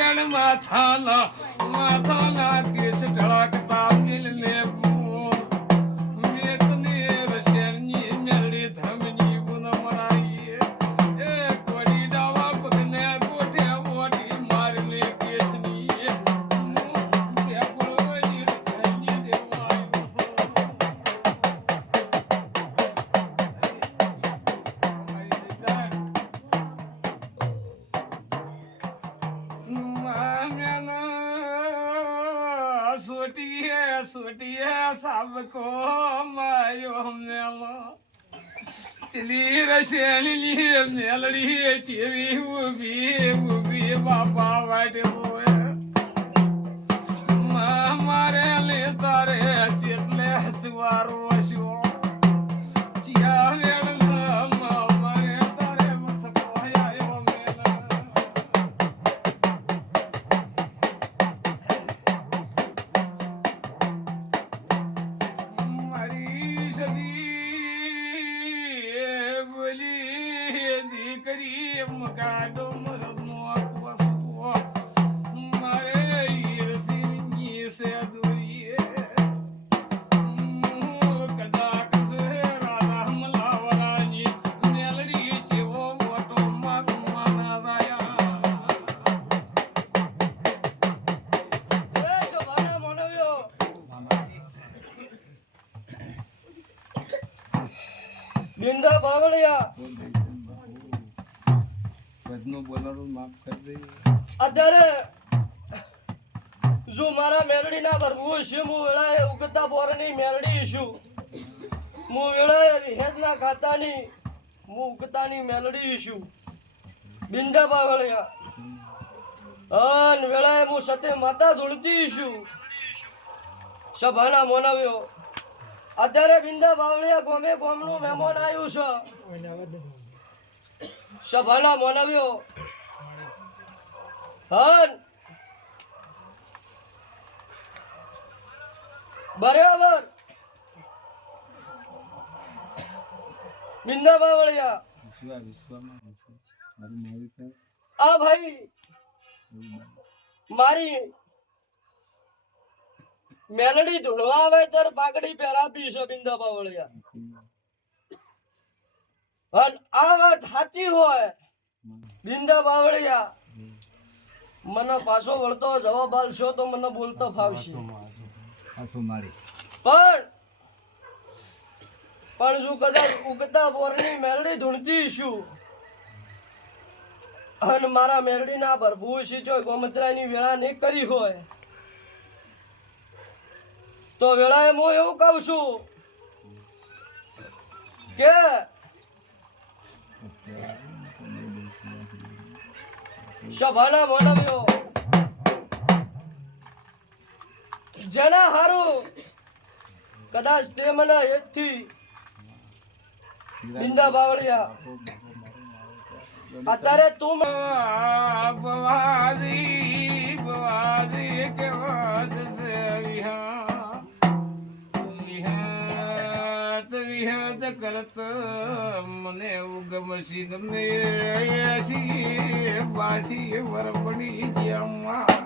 શણ માથાના કેસ ઢળકતા મિલને મેતને રશેરની મેળી ધમની ગુણ મરાઈ એ કોડી ડાવા પગને ગોઠે ઓટી મારને કેસની सोटिए सबको मारो मेला चली रशेली मेलड़ी चेवी उबी बापा बैठे हुए मारे ले तारे चेतले द्वारो शो चिया बिंदा बावलिया बदनो बोलारो माफ कर दे अदरे जो मारा मेलडी ना भरवू છે મુ વેળાએ ઉગતા બોરની મેલડી છું મુ વેળાએ વિહેદના ખાતાની મુ ઉગતાની મેલડી છું બિંદા બાવળિયા અન વેળાએ મુ સતે માતા ધૂળતી છું સભાના મોનવ્યો અત્યારે બિંદા બાવળિયા ગોમે ગોમનું મહેમાન આવ્યું છે સભાના મોનવ્યો હન બરાબર બિંદા બાવળિયા આ ભાઈ મારી મેલડી ધૂળવા આવે ત્યારે પાઘડી પહેરાવી છે બિંદા બાવળિયા અને આ વાત સાચી હોય બિંદા બાવળિયા મને પાછો વળતો જવાબ આલશો તો મને બોલતો ફાવશે પણ જો કદાચ ઉગતા બોરની મેલડી ધૂણતી છું અને મારા મેલડી ના ભરભૂ સિંચો ગોમત્રાની વેળા નહીં કરી હોય તો વેળાએ હું એવું કહું છું કે સભાના માનવ્યો જેના હારું કદાચ તે મને એકથી બિંદા બાવળિયા અત્યારે તું બવાદી બવાદી કે વાત સે વિહાત કરત મને ઉગમસી ગમે એસી બાસી વરપડી જમવા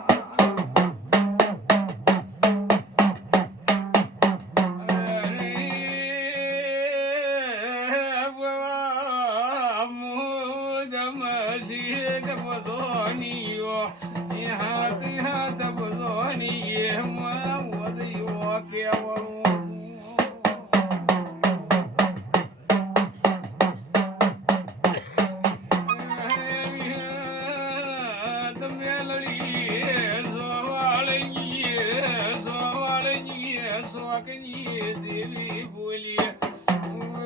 देवी बोलिए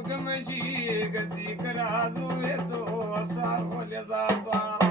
गमजी गति करा दो ये तो सारो ले दाता